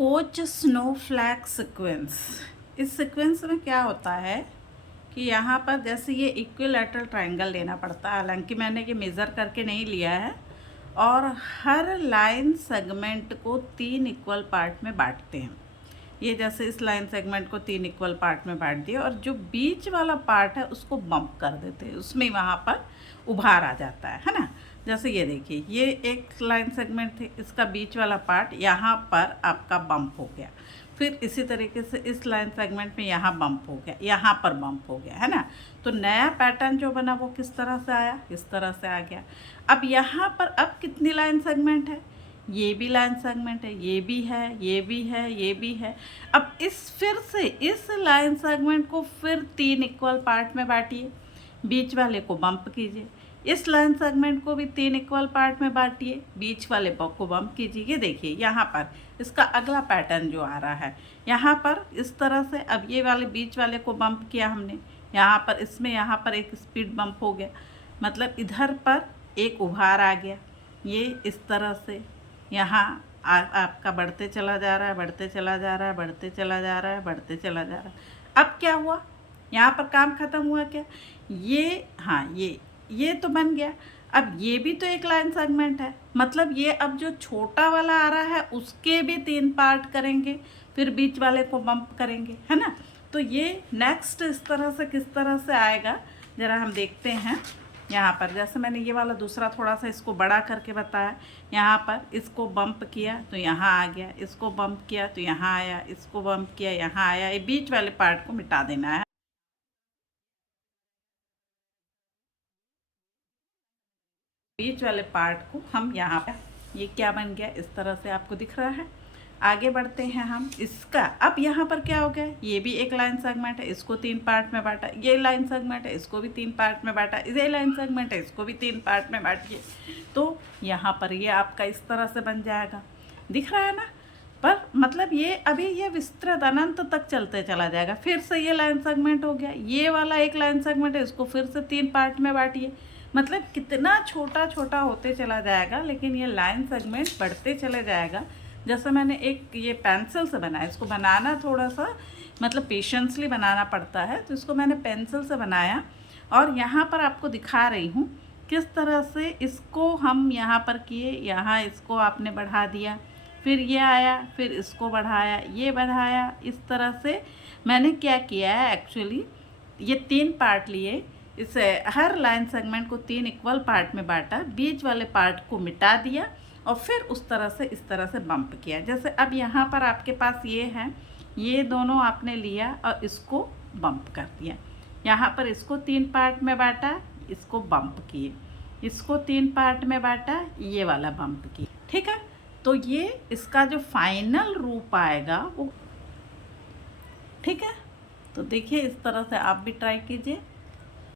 Coach snowflake sequence. इस sequence में क्या होता है कि यहाँ पर जैसे ये इक्विलैटरल ट्रायंगल लेना पड़ता है, हालांकि मैंने ये मेज़र करके नहीं लिया है, और हर लाइन सेगमेंट को 3 इक्वल पार्ट में बांटते हैं। ये जैसे इस लाइन सेगमेंट को 3 इक्वल पार्ट में बांट दिया और जो बीच वाला पार्ट है उसको बम्प कर देते हैं, उसमें वहाँ पर उभार आ जाता है ना। जैसे ये देखिए, ये एक लाइन सेगमेंट थी, इसका बीच वाला पार्ट यहाँ पर आपका बम्प हो गया। फिर इसी तरीके से इस लाइन सेगमेंट में यहाँ बम्प हो गया, यहाँ पर बम्प हो गया, है ना। तो नया पैटर्न जो बना वो किस तरह से आया, इस तरह से आ गया। अब यहाँ पर अब कितनी लाइन सेगमेंट है, ये भी लाइन सेगमेंट है, ये भी है, ये भी है, ये भी है। अब फिर से इस लाइन सेगमेंट को फिर 3 इक्वल पार्ट में बांटिए, बीच वाले को बम्प कीजिए। इस लाइन सेगमेंट को भी 3 इक्वल पार्ट में बांटिए, बीच वाले को बम्प कीजिए। ये देखिए यहाँ पर इसका अगला पैटर्न जो आ रहा है, यहाँ पर इस तरह से अब ये वाले बीच वाले को बम्प किया हमने, यहाँ पर इसमें यहाँ पर एक स्पीड बम्प हो गया, मतलब इधर पर एक उभार आ गया। ये इस तरह से यहाँ आपका बढ़ते चला जा रहा है, बढ़ते चला जा रहा है, बढ़ते चला जा रहा है, बढ़ते चला जा रहा है। अब क्या हुआ, यहाँ पर काम ख़त्म हुआ क्या, ये हाँ ये तो बन गया। अब ये भी तो एक लाइन सेगमेंट है, मतलब ये अब जो छोटा वाला आ रहा है उसके भी 3 पार्ट करेंगे, फिर बीच वाले को बम्प करेंगे, है ना। तो ये नेक्स्ट इस तरह से किस तरह से आएगा ज़रा हम देखते हैं। यहाँ पर जैसे मैंने ये वाला दूसरा थोड़ा सा इसको बड़ा करके बताया, यहाँ पर इसको बम्प किया तो यहाँ आ गया, इसको बम्प किया तो यहाँ आया, इसको बम्प किया यहाँ आया। ये बीच वाले पार्ट को मिटा देना है। बीच वाले पार्ट को हम यहाँ पर, ये क्या बन गया, इस तरह से आपको दिख रहा है। आगे बढ़ते हैं हम इसका। अब यहाँ पर क्या हो गया, ये भी एक लाइन सेगमेंट है, इसको 3 पार्ट में बांटा, ये लाइन सेगमेंट है, इसको भी 3 पार्ट में बांटा, ये लाइन सेगमेंट है, इसको भी 3 पार्ट में बांटिए। तो यहाँ पर ये आपका इस तरह से बन जाएगा, दिख रहा है ना। पर मतलब ये अभी ये विस्तृत अनंत तक चलते चला जाएगा। फिर से ये लाइन सेगमेंट हो गया, ये वाला एक लाइन सेगमेंट है, इसको फिर से 3 पार्ट में बांटिए। मतलब कितना छोटा छोटा होते चला जाएगा, लेकिन ये लाइन सेगमेंट बढ़ते चले जाएगा। जैसे मैंने एक ये पेंसिल से बनाया, इसको बनाना थोड़ा सा मतलब पेशेंसली बनाना पड़ता है, तो इसको मैंने पेंसिल से बनाया और यहाँ पर आपको दिखा रही हूँ किस तरह से इसको हम यहाँ पर किए। यहाँ इसको आपने बढ़ा दिया, फिर ये आया, फिर इसको बढ़ाया, ये बढ़ाया। इस तरह से मैंने क्या किया है, एक्चुअली ये 3 पार्ट लिए, इसे हर लाइन सेगमेंट को 3 इक्वल पार्ट में बांटा, बीच वाले पार्ट को मिटा दिया और फिर उस तरह से इस तरह से बम्प किया। जैसे अब यहाँ पर आपके पास ये है, ये दोनों आपने लिया और इसको बम्प कर दिया। यहाँ पर इसको 3 पार्ट में बांटा, इसको बम्प किए, इसको 3 पार्ट में बांटा, ये वाला बम्प किए, ठीक है। तो ये इसका जो फाइनल रूप आएगा वो, ठीक है। तो देखिए इस तरह से आप भी ट्राई कीजिए।